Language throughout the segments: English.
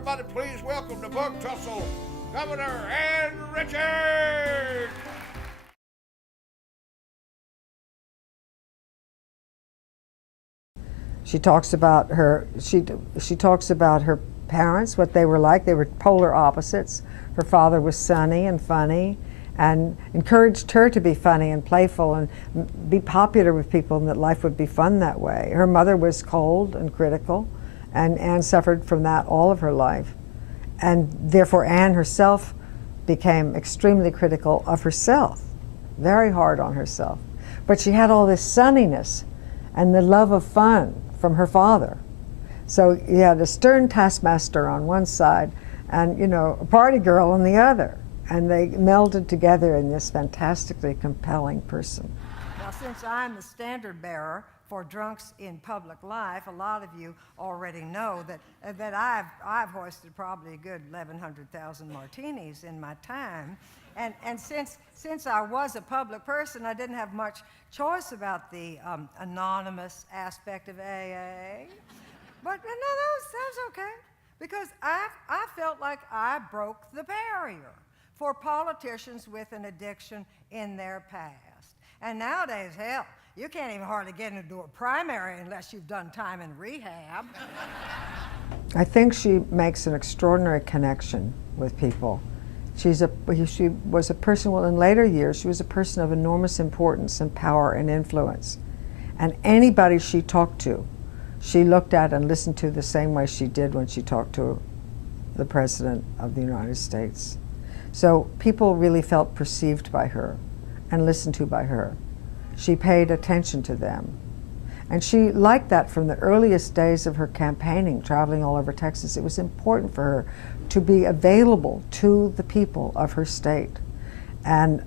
everybody please welcome to Bug Tussle, Governor Ann Richards! She talks about her parents, what they were like. They were polar opposites. Her father was sunny and funny and encouraged her to be funny and playful and be popular with people, and that life would be fun that way. Her mother was cold and critical, and Anne suffered from that all of her life. And therefore Anne herself became extremely critical of herself, very hard on herself. But she had all this sunniness and the love of fun from her father. So you had a stern taskmaster on one side and, you know, a party girl on the other. And they melded together in this fantastically compelling person. Now, since I'm the standard bearer for drunks in public life, a lot of you already know that I've hoisted probably a good 1,100,000 martinis in my time. And since I was a public person, I didn't have much choice about the anonymous aspect of AA. But no, that was okay, because I felt like I broke the barrier for politicians with an addiction in their past. And nowadays, hell, you can't even hardly get into a primary unless you've done time in rehab. I think she makes an extraordinary connection with people. She was a person, well, in later years, she was a person of enormous importance and power and influence. And anybody she talked to, she looked at and listened to the same way she did when she talked to the President of the United States. So people really felt perceived by her and listened to by her. She paid attention to them. And she liked that from the earliest days of her campaigning, traveling all over Texas. It was important for her to be available to the people of her state. And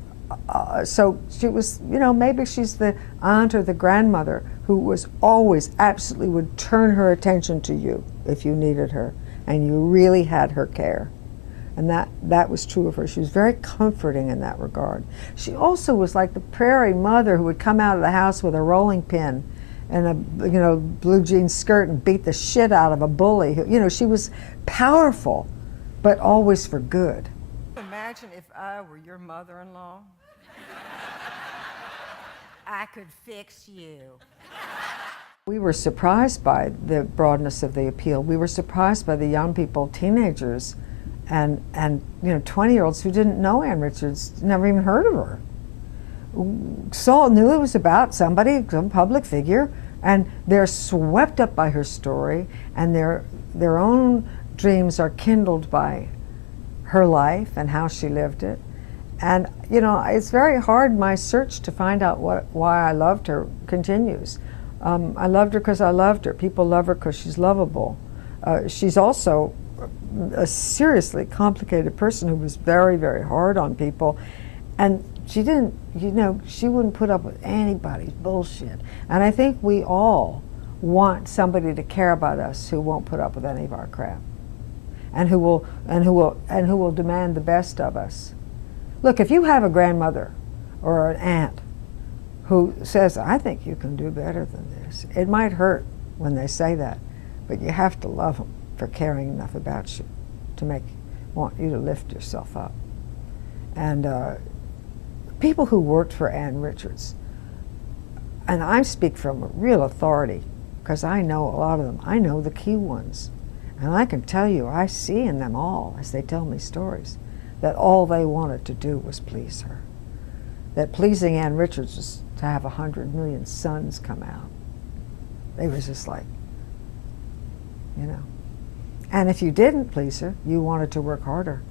so she was, you know, maybe she's the aunt or the grandmother who was always absolutely would turn her attention to you if you needed her and you really had her care. And that was true of her. She was very comforting in that regard. She also was like the prairie mother who would come out of the house with a rolling pin and a, you know, blue jean skirt and beat the shit out of a bully. You know, she was powerful, but always for good. Imagine if I were your mother-in-law. I could fix you. We were surprised by the broadness of the appeal. We were surprised by the young people, teenagers, and you know, 20-year-olds who didn't know Ann Richards, never even heard of her. Knew it was about somebody, some public figure, and they're swept up by her story, and their own dreams are kindled by her life and how she lived it. And you know, it's very hard, my search to find out why I loved her continues. I loved her because I loved her. People love her because she's lovable. She's also a seriously complicated person who was very, very hard on people. And she didn't, you know, she wouldn't put up with anybody's bullshit. And I think we all want somebody to care about us who won't put up with any of our crap, and who will demand the best of us. Look, if you have a grandmother or an aunt who says, I think you can do better than this, it might hurt when they say that, but you have to love them for caring enough about you to want you to lift yourself up. And people who worked for Ann Richards, and I speak from a real authority because I know a lot of them. I know the key ones. And I can tell you, I see in them all, as they tell me stories, that all they wanted to do was please her. That pleasing Ann Richards was to have 100 million sons come out. They was just like, you know. And if you didn't please her, you wanted to work harder.